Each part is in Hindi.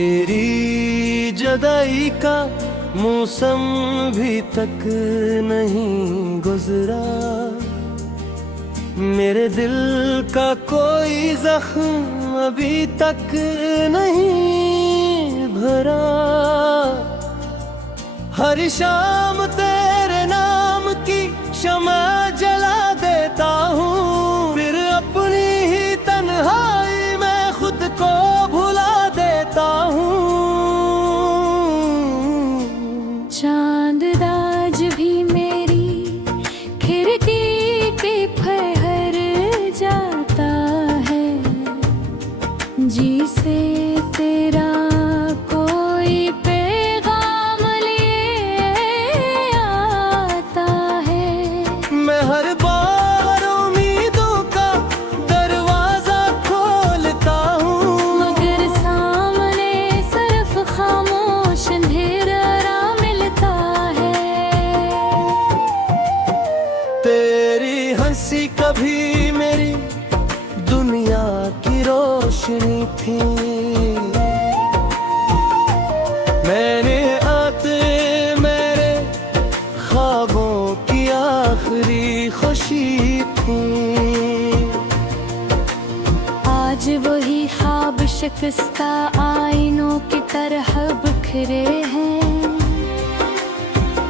तेरी जुदाई का मौसम भी तक नहीं गुजरा, मेरे दिल का कोई जख्म अभी तक नहीं भरा। हर शाम तेरे नाम की शमा जला देता हूँ, फिर अपनी ही तन्हाई में खुद को भुला देता हूँ। चांद आज भी मेरी खिड़की के फहर जाता है, जी से तेरा कोई पैगाम लिए आता है। मैं हर बार उम्मीदों का दरवाजा खोलता हूँ, मगर सामने सिर्फ खामोश अंधेरा मिलता है। तेरी हंसी कभी मेरी दुनिया की रोशनी थी, मैंने आते मेरे ख्वाबों की आखिरी खुशी थी। आज वही ख्वाब शिकस्ता आईनों की तरह बिखरे हैं,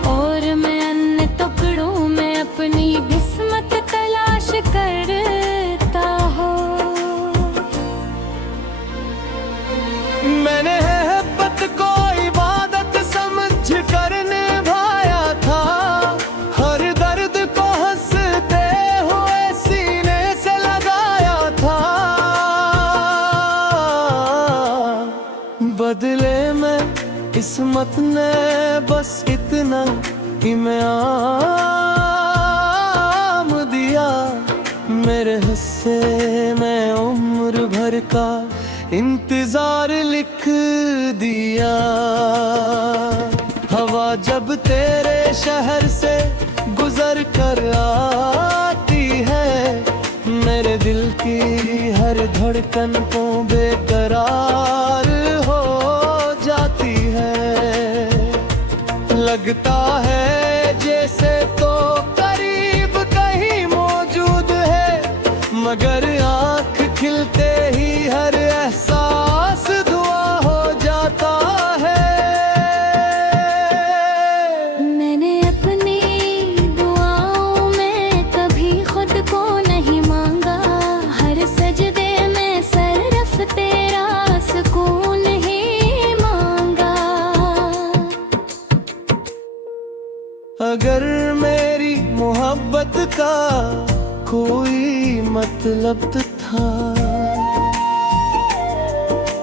और मैं अन्य टुकड़ों में अपनी किस्मत तलाश करता हूँ। मैंने मोहब्बत को इबादत समझ कर निभाया था, हर दर्द को हंसते हुए सीने से लगाया था। बदले में किस्मत ने बस इतना इनाम दिया, मेरे हिस्से में उम्र भर का इंतजार लिख दिया। हवा जब तेरे शहर से गुजर कर आती है, मेरे दिल की हर धड़कन को बेकरार हो जाती है। लगता है जैसे तो करीब कहीं मौजूद है, मगर आँख खिलते ही हर एहसास धुआं हो जाता है। मैंने अपनी दुआओं में कभी खुद को नहीं मांगा, हर सजदे में सिर्फ तेरा सुकून ही मांगा। अगर मेरी मोहब्बत का कोई मतलब था,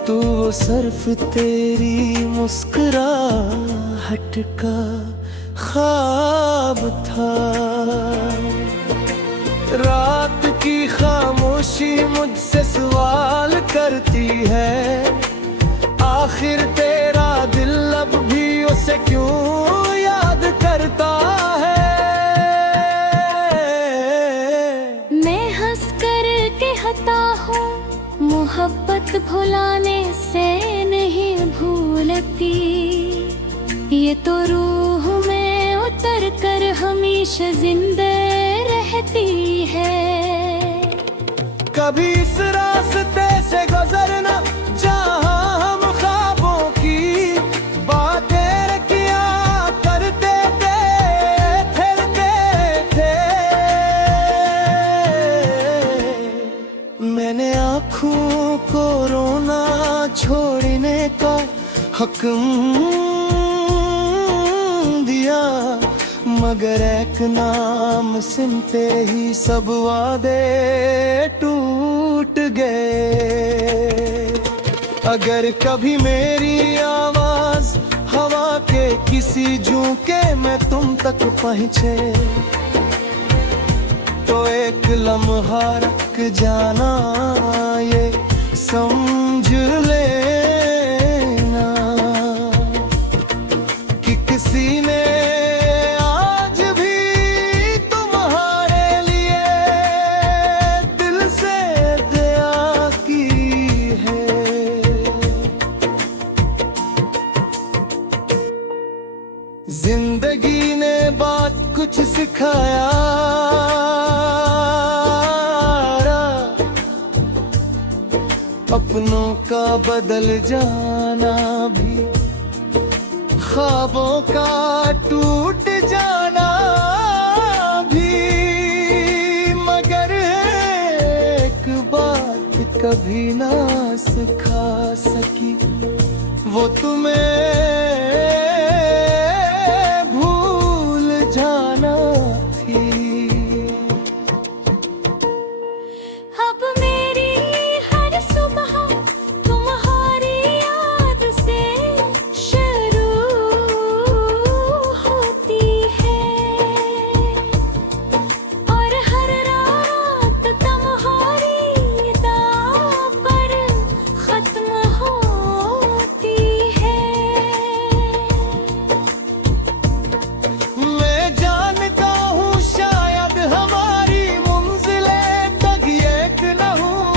तो वो सिर्फ तेरी मुस्कुराहट का ख्वाब था। रात की खामोशी मुझसे सवाल करती है, आखिर तेरा दिल अब भी उसे क्यों याद करता है। मैं हंस कर कहता हूँ, मोहब्बत भुलाने से नहीं भूलती, ये तो रूह में उतर कर हमेशा जिंदा रहती है। कभी इस रास्ते से गुजरना जहाँ हम ख्वाबों की बातें किया करते थे, फिरते थे। मैंने आँखों को रोना छोड़ने का हुक्म दिया, मगर एक नाम सुनते ही सब वादे टूट गए। अगर कभी मेरी आवाज हवा के किसी झोंके में तुम तक पहुँचे, तो एक लम्हा रुक जाना, ये समझ लेना कि किसी ने आज भी तुम्हारे लिए दिल से दया की है। जिंदगी ने बात कुछ सिखाया, अपनों का बदल जाना भी, ख्वाबों का टूट जाना भी, मगर एक बात कभी ना सिखा सकी, वो तुम्हें भूल जाना थी। अब मेरी हर सुबह तुम्हारी याद से शुरू होती है, और हर रात तुम्हारी याद पर खत्म होती है। मैं जानता हूँ शायद हमारी मंजिले तक एक न हूँ,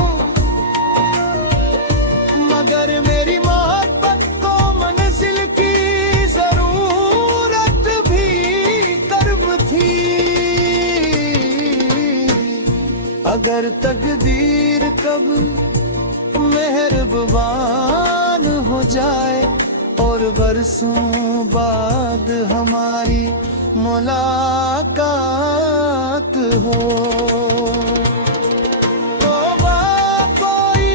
मगर मेरी मोहब्बत को मंजिल की जरूरत भी कर्ब थी। अगर तकदीर कब मेहरबान हो जाए और बरसों बाद हमारी मुलाकात हो, तो मैं कोई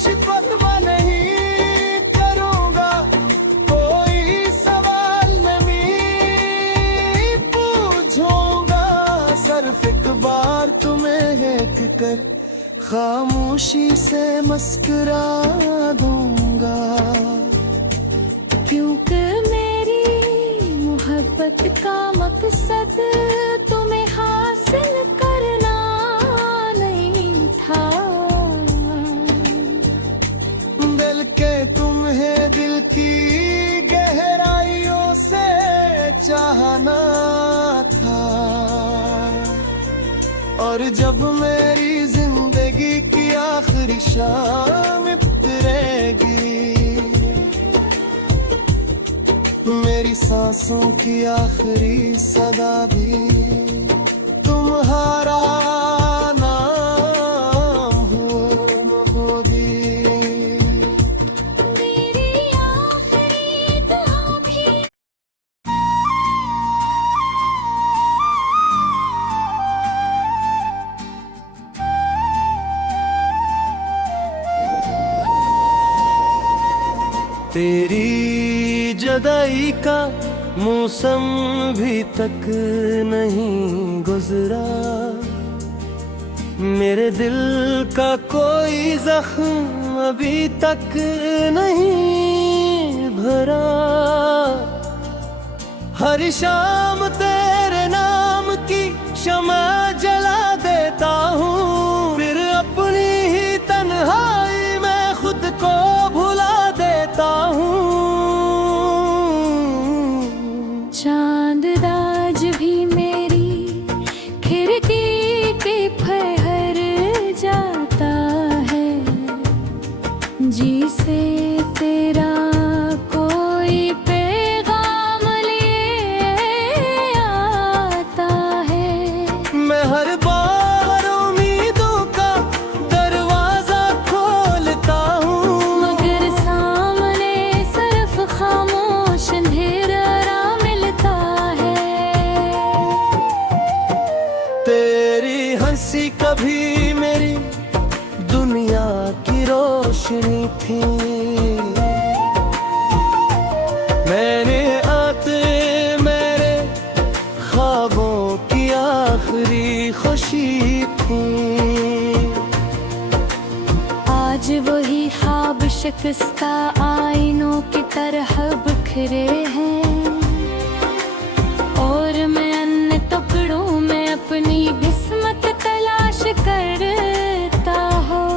शिकवत मैं नहीं करूँगा, कोई सवाल नहीं पूछूंगा, सिर्फ एक बार तुम्हें एक कर खामोशी से मुस्कुरा दूंगा, क्योंकि मेरी मोहब्बत का मकसद तुम्हें हासिल करना नहीं था। दिल के तुम्हें दिल की गहराइयों से चाहना था, और जब मेरी जिंदगी की आखिरी शाम उतरेगी, मेरी सांसों की आखिरी सदा भी तुम्हारा नाम होगी। मेरी आखिरी दुआ भी तेरी जदाई का मौसम भी तक नहीं गुजरा, मेरे दिल का कोई जख्म अभी तक नहीं भरा। हर शाम तेरे नाम की शमा जला देता हूँ, फिर अपनी ही तन्हाई में खुद को भुला देता हूँ। चांद आज भी मेरी खिड़की के फहर जाता है, जी से तेरा कोई पैगाम ले आता है। मैं हर बार उम्मीदों का दरवाजा खोलता हूँ, मगर सामने सिर्फ खामोश अंधेरा मिलता है। तेरी हंसी कभी मेरी दुनिया की रोशनी थी, मैंने आते मेरे ख्वाबों की आखिरी खुशी थी। आज वही ख्वाब शिकस्ता आईनों की तरह बिखरे हैं, और मैं अन्य टुकड़ों में अपनी किस्मत तलाश करता हूँ।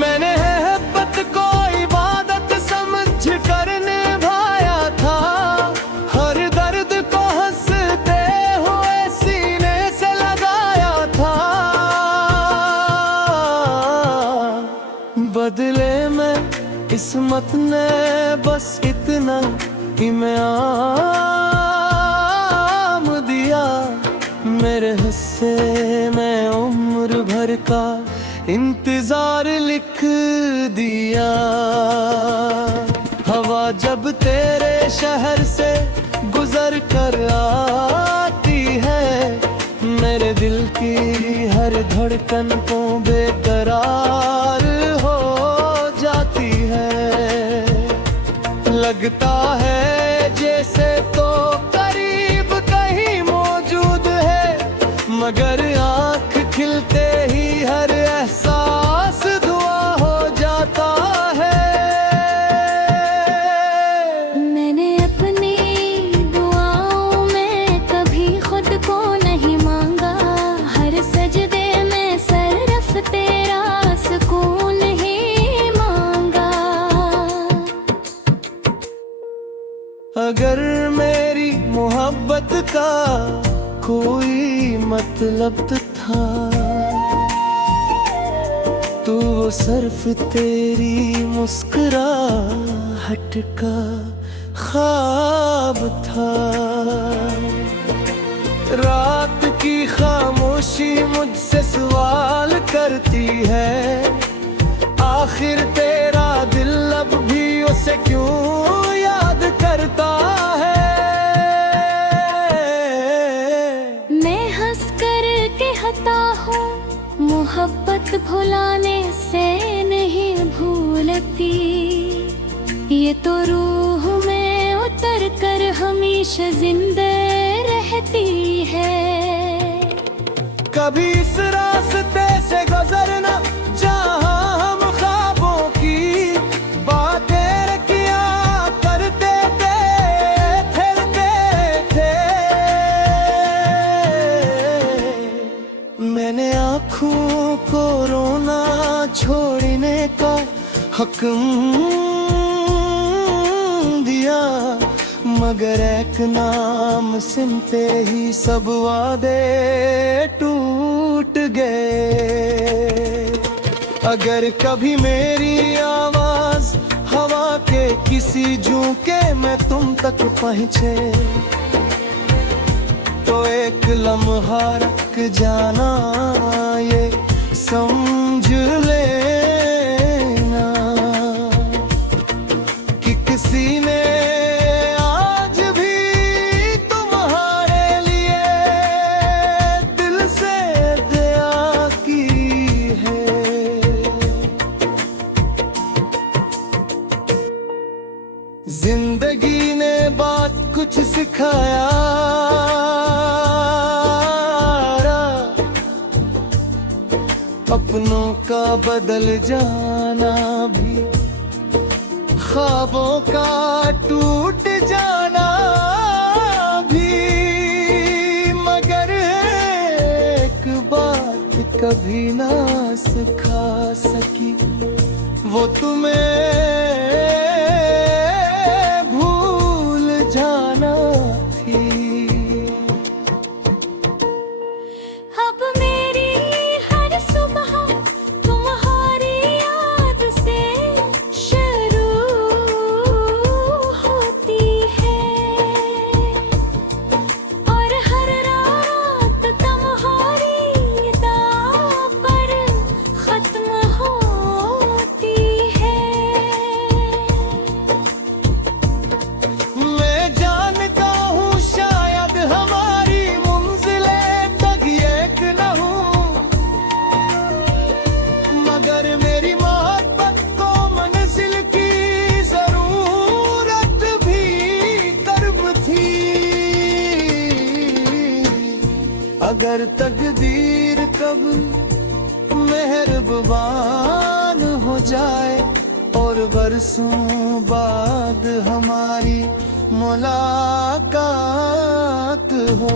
मैंने मोहब्बत को इबादत समझ कर निभाया था, हर दर्द को हंसते हुए सीने से लगाया था। बदले में किस्मत ने बस इतना इनाम दिया, मेरे हिस्से में उम्र भर का इंतजार लिख दिया। हवा जब तेरे शहर से गुजर कर आती है, मेरे दिल की हर धड़कन को बेकरार हो जाती है। लगता है जैसे तो करीब कहीं मौजूद है, मगर आँख खिलते ही हर एहसास धुआं हो जाता है। मैंने अपनी दुआओं में कभी खुद को नहीं मांगा, हर सजदे में सरफ तेरा सुकून ही मांगा। अगर मेरी मोहब्बत का कोई मतलब था, तो वो सिर्फ तेरी मुस्कुराहट का ख्वाब था। रात की खामोशी मुझसे सवाल करती है, आखिर तेरा दिल अब भी उसे क्यों याद करता है। मैं हंस कर कहता हूँ मोहब्बत भुलाने से नहीं भूलती, ये तो रूह में उतर कर हमेशा जिंदा रहती है। कभी इस रास्ते से गुजरना जहाँ हम ख्वाबों की बातें किया करते थे, फिरते थे। मैंने आँखों को रोना छोड़ने का हुक्म दिया, मगर एक नाम सुनते ही सब वादे टूट गए। अगर कभी मेरी आवाज हवा के किसी झोंके में तुम तक पहुँचे, तो एक लम्हा रुक जाना, ये समझ लेना कि किसी ने आज भी तुम्हारे लिए दिल से दुआ की है। जिंदगी ने बात कुछ सिखाया, अपनों का बदल जाना भी, ख्वाबों का टूट जाना भी, मगर एक बात कभी ना सिखा सकी, वो तुम्हें भूल जाना थी। अब मेरी हर सुबह तुम्हारी याद से शुरू होती है, और हर रात तुम्हारी याद पर खत्म होती है। मैं जानता हूँ शायद हमारी मंजिले तक एक न हो, मगर मेरी मोहब्बत को मंजिल की जरूरत भी कर्ब थी। अगर तकदीर कब मेहरबान हो जाए और बरसों बाद हमारी मुलाकात हो,